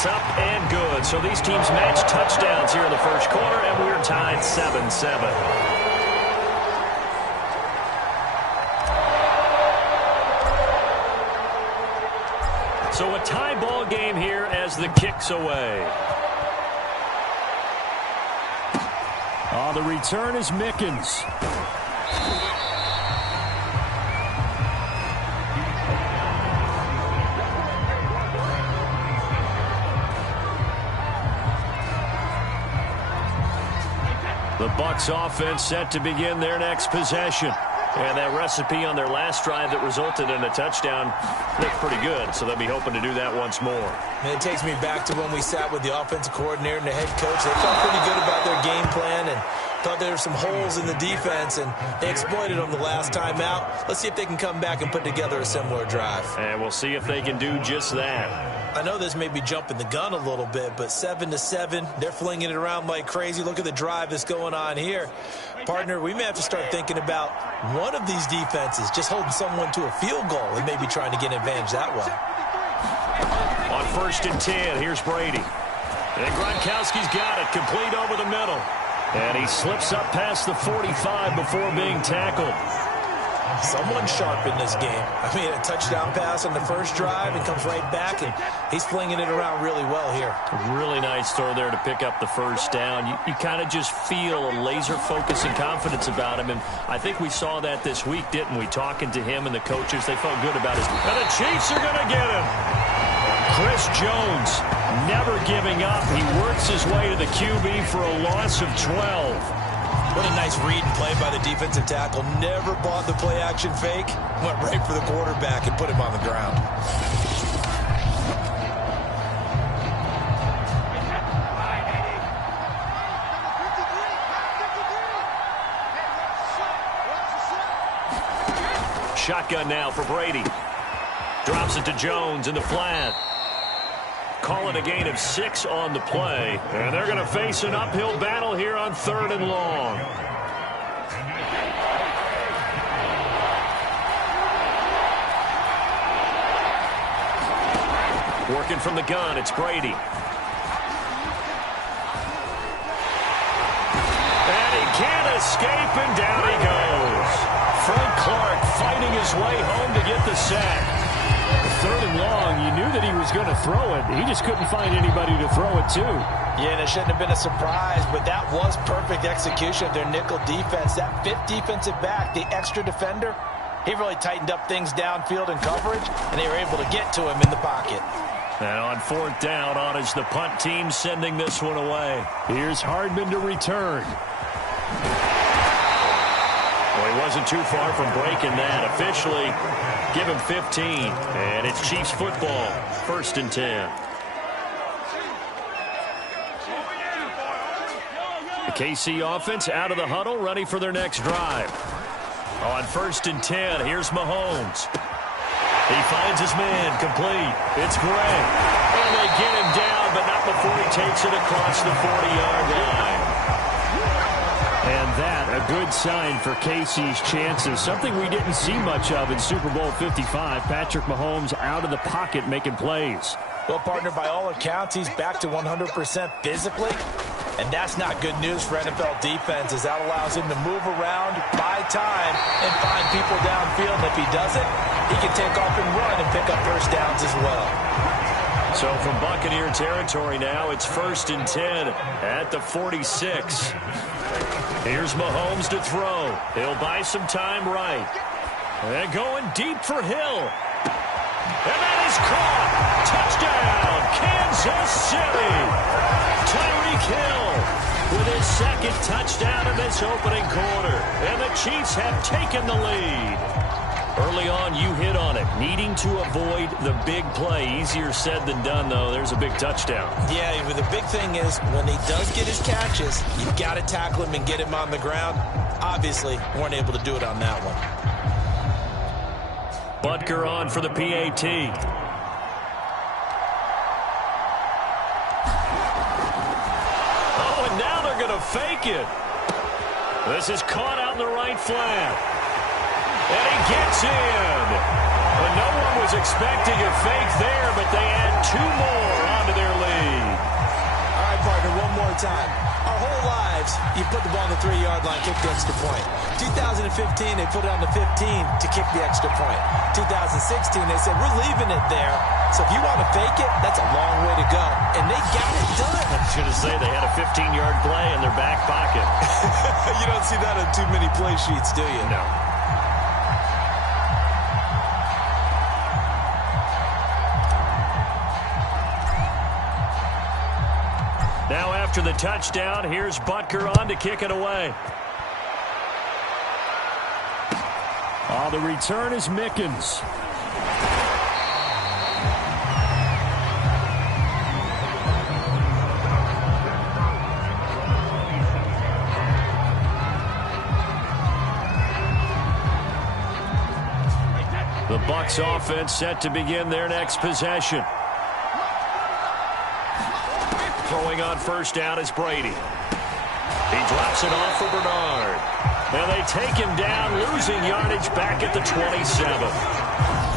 It's up and good. So these teams match touchdowns here in the first quarter, and we're tied 7-7. So a tie ball game here as the kick's away. The return is Mickens. The Bucs offense set to begin their next possession. And that recipe on their last drive that resulted in a touchdown looked pretty good, so they'll be hoping to do that once more. And it takes me back to when we sat with the offensive coordinator and the head coach. They felt pretty good about their game plan and thought there were some holes in the defense, and they exploited them the last time out. Let's see if they can come back and put together a similar drive. And we'll see if they can do just that. I know this may be jumping the gun a little bit, but 7-7, they're flinging it around like crazy. Look at the drive that's going on here. Partner, we may have to start thinking about one of these defenses just holding someone to a field goal and maybe trying to get an advantage that way. On 1st and 10, here's Brady. And Gronkowski's got it, complete over the middle. And he slips up past the 45 before being tackled. Someone sharp in this game. I mean, a touchdown pass on the first drive and comes right back, and he's flinging it around really well here. A really nice throw there to pick up the first down. You kind of just feel a laser focus and confidence about him, and I think we saw that this week, didn't we? Talking to him and the coaches, they felt good about his. And the Chiefs are going to get him. Chris Jones never giving up. He works his way to the QB for a loss of 12. What a nice read and play by the defensive tackle. Never bought the play-action fake. Went right for the quarterback and put him on the ground. Shotgun now for Brady. Drops it to Jones in the flat. Call it a gain of 6 on the play. And they're going to face an uphill battle here on 3rd and long. Working from the gun, it's Brady. And he can't escape, and down he goes. Frank Clark fighting his way home to get the sack. 3rd and long, you knew that he was going to throw it. He just couldn't find anybody to throw it to. Yeah, and it shouldn't have been a surprise, but that was perfect execution of their nickel defense. That 5th defensive back, the extra defender, he really tightened up things downfield in coverage, and they were able to get to him in the pocket. And on 4th down, on is the punt team sending this one away. Here's Hardman to return. Well, he wasn't too far from breaking that. Officially, give him 15. And it's Chiefs football. 1st and 10. The KC offense out of the huddle, ready for their next drive. On 1st and 10, here's Mahomes. He finds his man, complete. It's Gray. And they get him down, but not before he takes it across the 40-yard line. And that, a good sign for KC's chances. Something we didn't see much of in Super Bowl 55. Patrick Mahomes out of the pocket making plays. Well, partner, by all accounts, he's back to 100% physically. And that's not good news for NFL defenses. That allows him to move around, buy time, and find people downfield. And if he doesn't, he can take off and run and pick up first downs as well. So from Buccaneer territory now, it's 1st and 10 at the 46. Here's Mahomes to throw. He'll buy some time right. And going deep for Hill. And that is caught. Touchdown, Kansas City. Tyreek Hill with his 2nd touchdown of this opening quarter. And the Chiefs have taken the lead. Early on, you hit on it. Needing to avoid the big play. Easier said than done, though. There's a big touchdown. Yeah, but the big thing is when he does get his catches, you've got to tackle him and get him on the ground. Obviously, weren't able to do it on that one. Butker on for the PAT. Oh, and now they're going to fake it. This is caught out in the right flat. And he gets in. Well, no one was expecting a fake there, but they add 2 more onto their lead. All right, partner, one more time. Our whole lives, you put the ball on the 3-yard line, kick the extra point. 2015, they put it on the 15 to kick the extra point. 2016, they said, we're leaving it there. So if you want to fake it, that's a long way to go. And they got it done. I was going to say they had a 15-yard play in their back pocket. You don't see that on too many play sheets, do you? No. Now after the touchdown, here's Butker on to kick it away. The return is Mickens. The Bucs offense set to begin their next possession. Throwing on first down is Brady. He drops it off for Bernard. And they take him down, losing yardage back at the 27.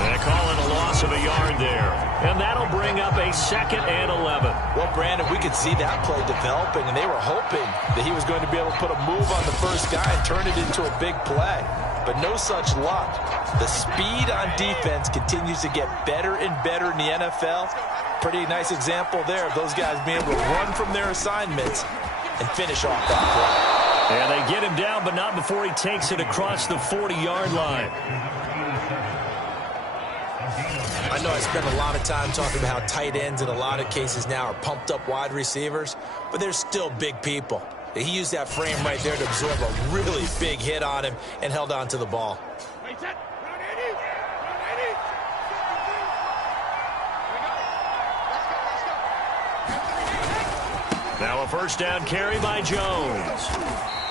They call it a loss of a yard there. And that'll bring up a 2nd and 11. Well, Brandon, we could see that play developing, and they were hoping that he was going to be able to put a move on the first guy and turn it into a big play. But no such luck. The speed on defense continues to get better and better in the NFL. Pretty nice example there of those guys being able to run from their assignments and finish off that play. And they get him down, but not before he takes it across the 40-yard line. I know I spend a lot of time talking about how tight ends in a lot of cases now are pumped up wide receivers, but they're still big people. He used that frame right there to absorb a really big hit on him and held on to the ball. Now a first down carry by Jones.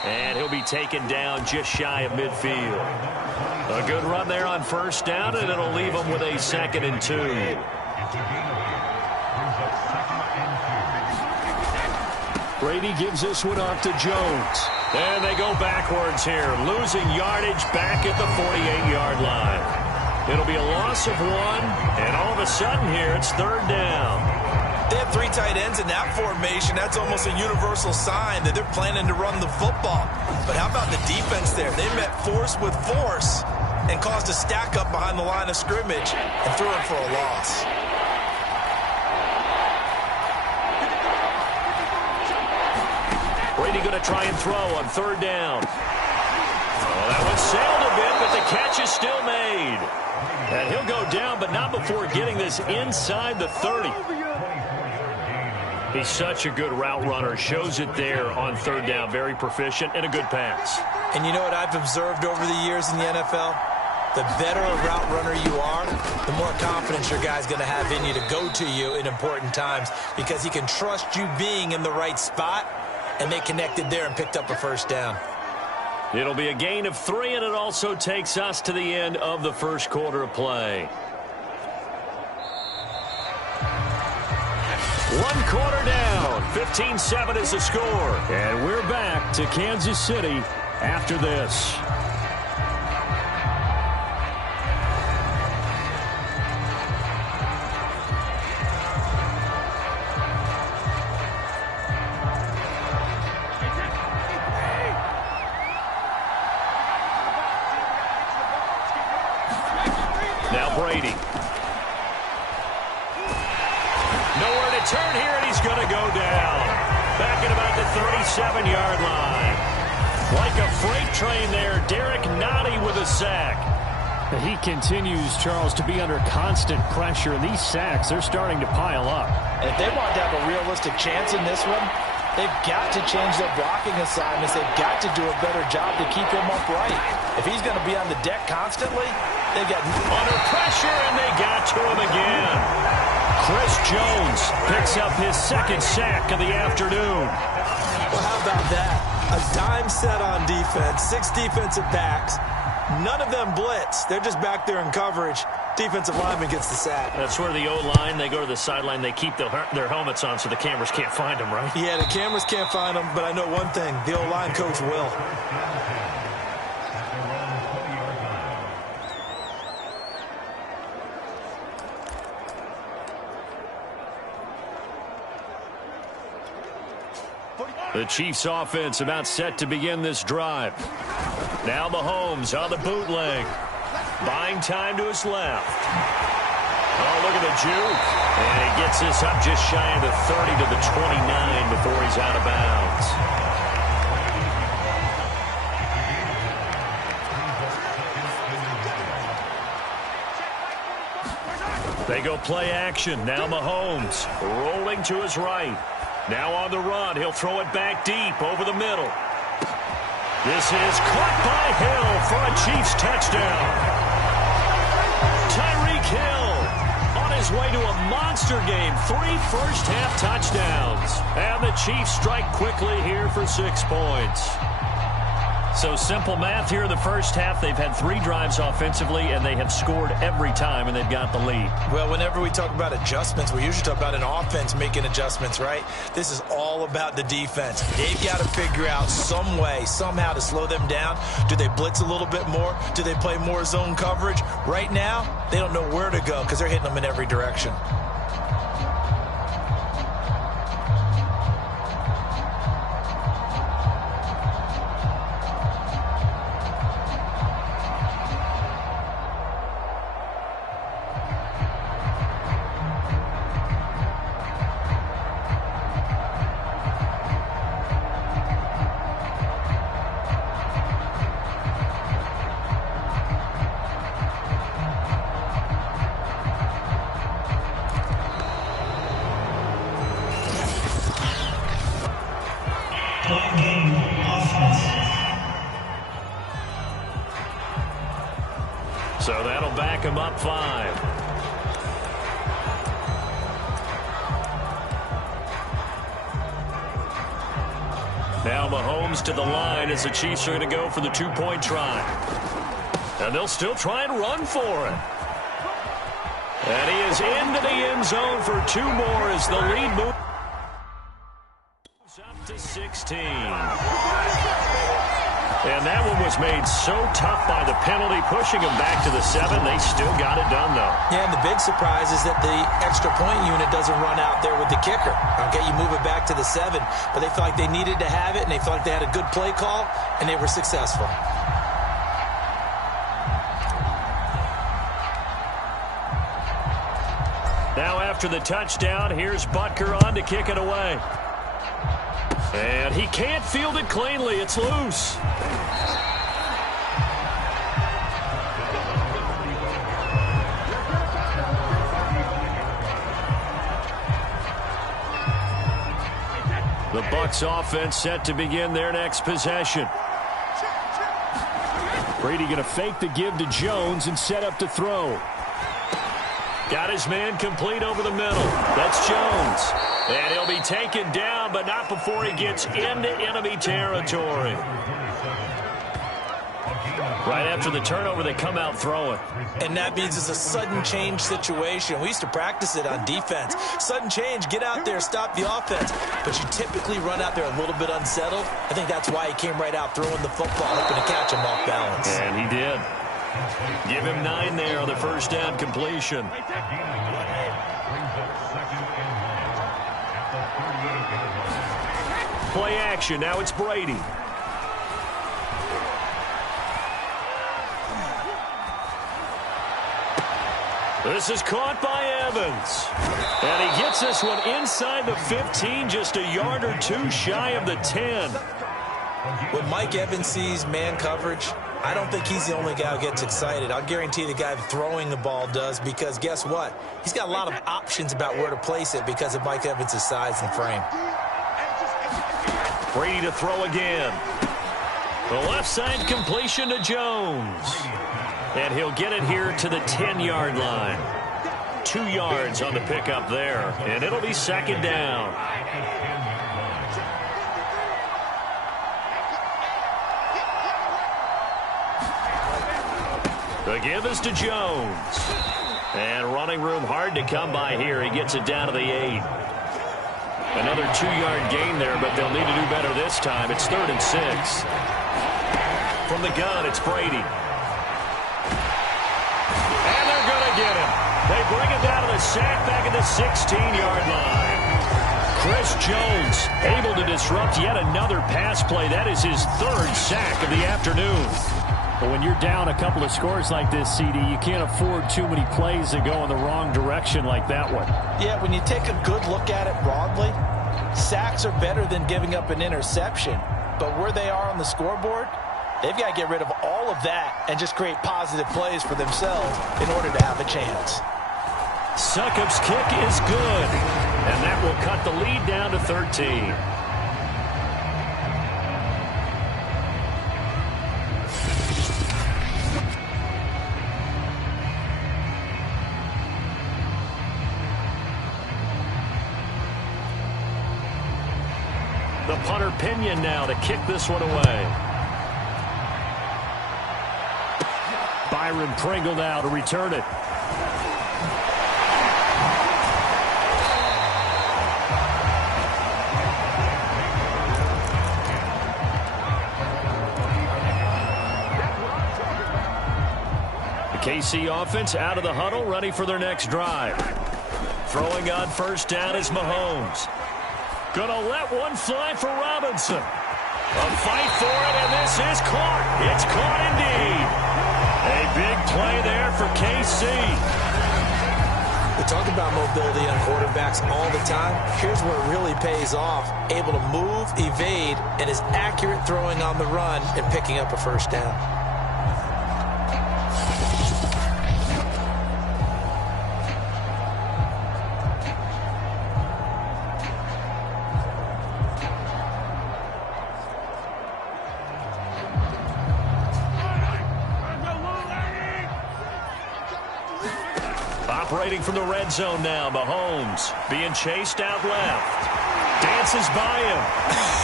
And he'll be taken down just shy of midfield. A good run there on first down, and it'll leave him with a 2nd and 2. Brady gives this one off to Jones. And they go backwards here, losing yardage back at the 48-yard line. It'll be a loss of 1, and all of a sudden here it's 3rd down. They have 3 tight ends in that formation. That's almost a universal sign that they're planning to run the football. But how about the defense there? They met force with force and caused a stack up behind the line of scrimmage and threw it for a loss. Brady going to try and throw on 3rd down. Oh, that one sailed a bit, but the catch is still made. And he'll go down, but not before getting this inside the 30. He's such a good route runner. Shows it there on 3rd down. Very proficient and a good pass. And you know what I've observed over the years in the NFL? The better a route runner you are, the more confidence your guy's going to have in you to go to you in important times because he can trust you being in the right spot, and they connected there and picked up a first down. It'll be a gain of 3, and it also takes us to the end of the first quarter of play. 1 quarter down. 15-7 is the score. And we're back to Kansas City after this. Now Brady. Nowhere to turn here, and he's going to go down. Back at about the 37-yard line. Like a freight train there, Derek Nottie with a sack. He continues, Charles, to be under constant pressure. These sacks, they're starting to pile up. And if they want to have a realistic chance in this one, they've got to change their blocking assignments. They've got to do a better job to keep him upright. If he's going to be on the deck constantly, they've got under pressure, and they got to him again. Chris Jones picks up his 2nd sack of the afternoon. Well, how about that? A dime set on defense, 6 defensive backs. None of them blitz. They're just back there in coverage. Defensive lineman gets the sack. That's where the O-line, they go to the sideline, they keep their helmets on so the cameras can't find them, right? Yeah, the cameras can't find them, but I know one thing. The O-line coach will. The Chiefs offense about set to begin this drive. Now Mahomes on the bootleg. Buying time to his left. Oh, look at the juke. And he gets this up just shy of the 30 to the 29 before he's out of bounds. They go play action. Now Mahomes rolling to his right. Now on the run. He'll throw it back deep over the middle. This is caught by Hill for a Chiefs touchdown. Tyreek Hill on his way to a monster game. 3 first-half touchdowns. And the Chiefs strike quickly here for 6 points. So simple math here in the first half. They've had 3 drives offensively, and they have scored every time, and they've got the lead. Well, whenever we talk about adjustments, we usually talk about an offense making adjustments, right? This is all about the defense. They've got to figure out some way, somehow to slow them down. Do they blitz a little bit more? Do they play more zone coverage? Right now, they don't know where to go because they're hitting them in every direction. So that'll back him up 5. Now Mahomes to the line as the Chiefs are going to go for the 2-point try. And they'll still try and run for it. And he is into the end zone for 2 more as the lead moves up to 16. And that one was made so tough by the penalty, pushing them back to the 7. They still got it done, though. Yeah, and the big surprise is that the extra point unit doesn't run out there with the kicker. Okay, you move it back to the 7, but they felt like they needed to have it, and they felt like they had a good play call, and they were successful. Now after the touchdown, here's Butker on to kick it away. And he can't field it cleanly. It's loose. The Bucs offense set to begin their next possession. Brady going to fake the give to Jones and set up to throw. Got his man complete over the middle. That's Jones. And he'll be taken down, but not before he gets into enemy territory. Right after the turnover, they come out throwing. And that means it's a sudden change situation. We used to practice it on defense. Sudden change, get out there, stop the offense. But you typically run out there a little bit unsettled. I think that's why he came right out throwing the football, hoping to catch him off balance. And he did. Give him 9 there on the first down completion. Play action. Now it's Brady. This is caught by Evans. And he gets this one inside the 15, just a yard or 2 shy of the 10. When Mike Evans sees man coverage, I don't think he's the only guy who gets excited. I'll guarantee the guy throwing the ball does, because guess what? He's got a lot of options about where to place it because of Mike Evans' size and frame. Brady to throw again. The left side completion to Jones. And he'll get it here to the 10-yard line. 2 yards on the pickup there. And it'll be second down. The give is to Jones. And running room hard to come by here. He gets it down to the 8. Another 2-yard gain there, but they'll need to do better this time. It's 3rd and 6. From the gun, it's Brady. And they're going to get him. They bring it down to the sack back at the 16-yard line. Chris Jones able to disrupt yet another pass play. That is his third sack of the afternoon. Well, when you're down a couple of scores like this, CD, you can't afford too many plays that go in the wrong direction like that one. Yeah, when you take a good look at it broadly, sacks are better than giving up an interception. But where they are on the scoreboard, they've got to get rid of all of that and just create positive plays for themselves in order to have a chance. Succop's kick is good, and that will cut the lead down to 13. The punter Pinion now to kick this one away. Byron Pringle now to return it. The KC offense out of the huddle, ready for their next drive. Throwing on first down is Mahomes. Gonna let one fly for Robinson. A fight for it, and this is caught. It's caught indeed. A big play there for KC. We talk about mobility on quarterbacks all the time. Here's where it really pays off. Able to move, evade, and is accurate throwing on the run and picking up a first down. Operating from the red zone now, Mahomes being chased out left. Dances by him.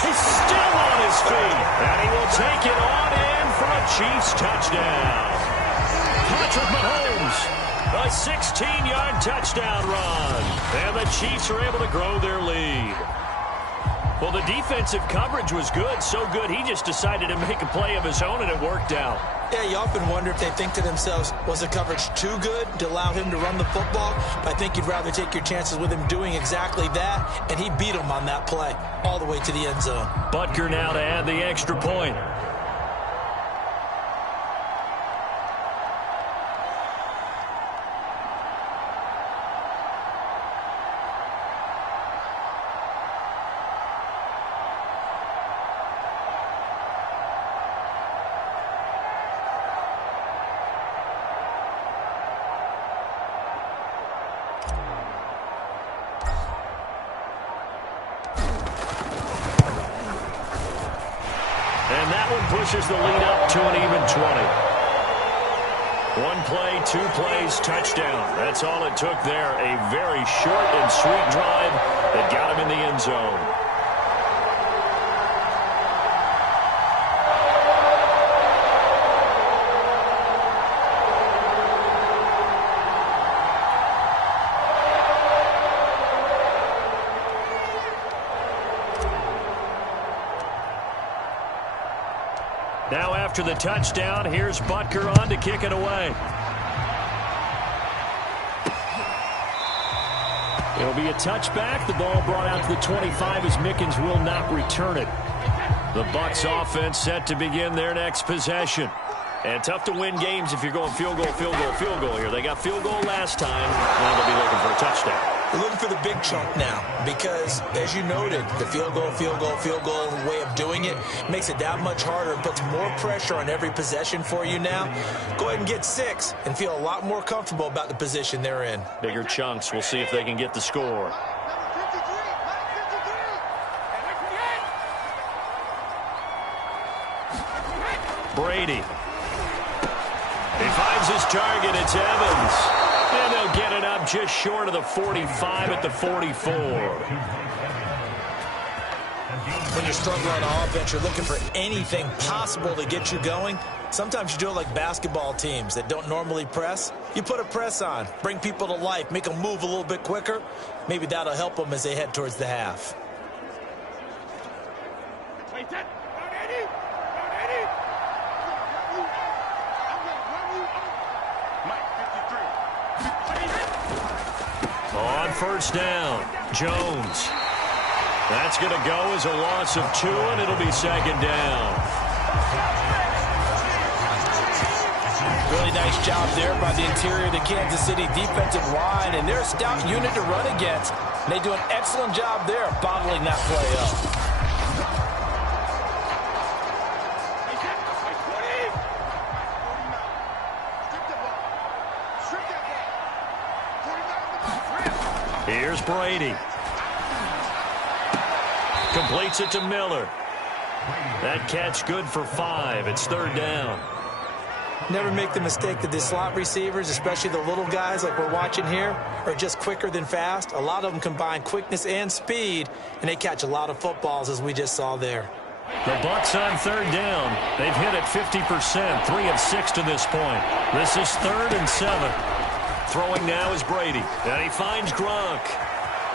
He's still on his feet. And he will take it on in for a Chiefs touchdown. Patrick Mahomes, a 16-yard touchdown run. And the Chiefs are able to grow their lead. Well, the defensive coverage was good, so good he just decided to make a play of his own, and it worked out. Yeah, you often wonder if they think to themselves, was the coverage too good to allow him to run the football? But I think you'd rather take your chances with him doing exactly that, and he beat him on that play all the way to the end zone. Butker now to add the extra point. And that one pushes the lead up to an even 20. One play, 2 plays, touchdown. That's all it took there. A very short and sweet drive that got him in the end zone. Now after the touchdown, here's Butker on to kick it away. It'll be a touchback. The ball brought out to the 25 as Mickens will not return it. The Bucs offense set to begin their next possession. And tough to win games if you're going field goal, field goal, field goal here. They got field goal last time. Now they'll be looking for a touchdown. We're looking for the big chunk now because, as you noted, the field goal way of doing it makes it that much harder and puts more pressure on every possession for you now. Go ahead and get 6 and feel a lot more comfortable about the position they're in. Bigger chunks. We'll see if they can get the score. Brady. He finds his target. It's Evans. And they'll get it up just short of the 45 at the 44. When you're struggling on offense, you're looking for anything possible to get you going. Sometimes you do it like basketball teams that don't normally press. You put a press on, bring people to life, make them move a little bit quicker. Maybe that'll help them as they head towards the half. On first down, Jones. That's going to go as a loss of 2, and it'll be second down. Really nice job there by the interior of the Kansas City defensive line, and they're a stout unit to run against. And they do an excellent job there of bottling that play up. Here's Brady. Completes it to Miller. That catch good for 5. It's third down. Never make the mistake that the slot receivers, especially the little guys like we're watching here, are just quicker than fast. A lot of them combine quickness and speed, and they catch a lot of footballs, as we just saw there. The Bucs on third down. They've hit it 50%, 3 of 6 to this point. This is 3rd and 7. Throwing now is Brady. And he finds Gronk.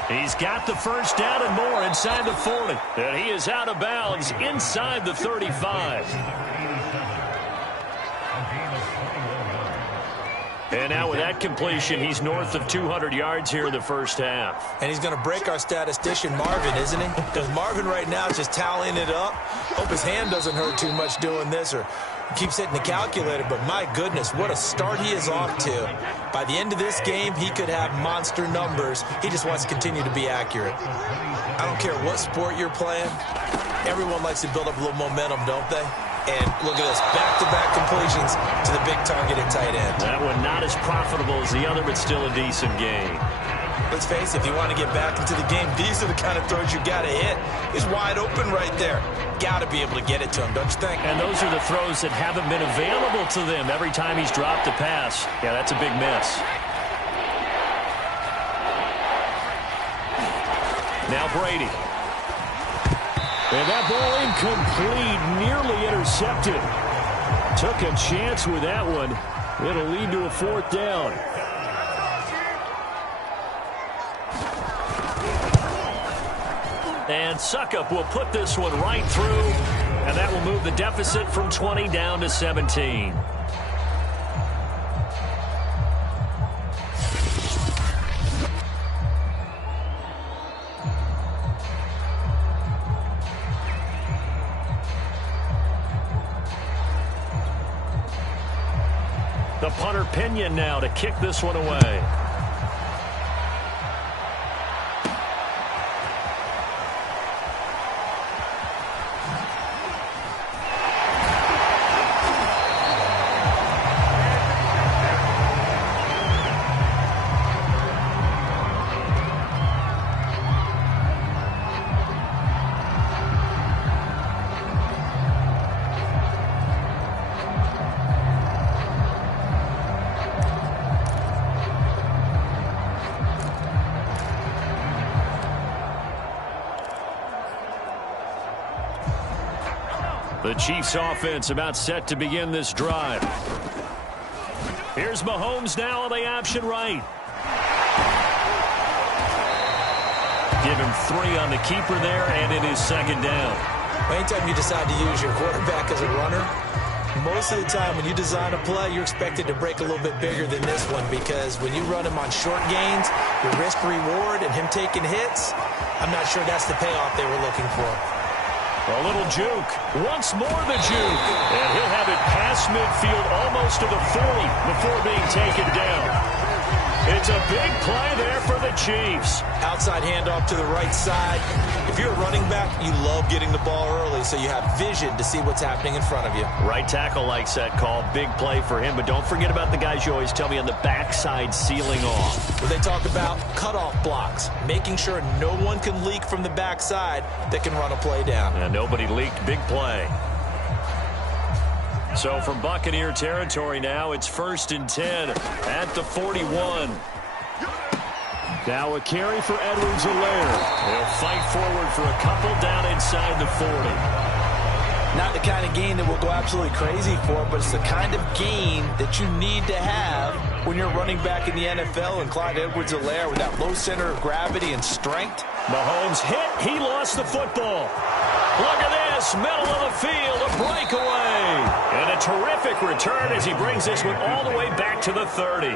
He's got the first down and more inside the 40. And he is out of bounds inside the 35. And now with that completion, he's north of 200 yards here in the first half. And he's going to break our statistician, Marvin, isn't he? Because Marvin right now is just tallying it up. Hope his hand doesn't hurt too much doing this, or keeps hitting the calculator. But my goodness, what a start he is off to. By the end of this game, he could have monster numbers. He just wants to continue to be accurate. I don't care what sport you're playing. Everyone likes to build up a little momentum, don't they? And look at this, back-to-back completions to the big targeted tight end. That one not as profitable as the other, but still a decent game. Let's face it, if you want to get back into the game, these are the kind of throws you got to hit. He's wide open right there. Got to be able to get it to him, don't you think? And those are the throws that haven't been available to them every time he's dropped a pass. Yeah, that's a big miss. Now Brady. And that ball incomplete, nearly intercepted. Took a chance with that one. It'll lead to a 4th down. And Suckup will put this one right through, and that will move the deficit from 20 down to 17. The punter Pinion now to kick this one away. The Chiefs offense about set to begin this drive. Here's Mahomes now on the option right. Give him 3 on the keeper there, and it is second down. Anytime you decide to use your quarterback as a runner, most of the time when you design a play, you're expected to break a little bit bigger than this one, because when you run him on short gains, your risk-reward and him taking hits, I'm not sure that's the payoff they were looking for. A little juke. Once more the juke. And he'll have it past midfield almost to the 40 before being taken down. It's a big play there for the Chiefs. Outside handoff to the right side. If you're a running back, you love getting the ball early so you have vision to see what's happening in front of you. Right tackle likes that call. Big play for him. But don't forget about the guys you always tell me on the backside sealing off. Well, they talk about cutoff blocks, making sure no one can leak from the backside that can run a play down. And nobody leaked. Big play. So from Buccaneer territory now, it's 1st and 10 at the 41. Now a carry for Edwards-Helaire. He'll fight forward for a couple down inside the 40. Not the kind of gain that we'll go absolutely crazy for, but it's the kind of gain that you need to have when you're running back in the NFL. And Clyde Edwards-Helaire with that low center of gravity and strength. Mahomes hit. He lost the football. Look at this. Middle of the field. A breakaway. And a terrific return as he brings this one all the way back to the 30.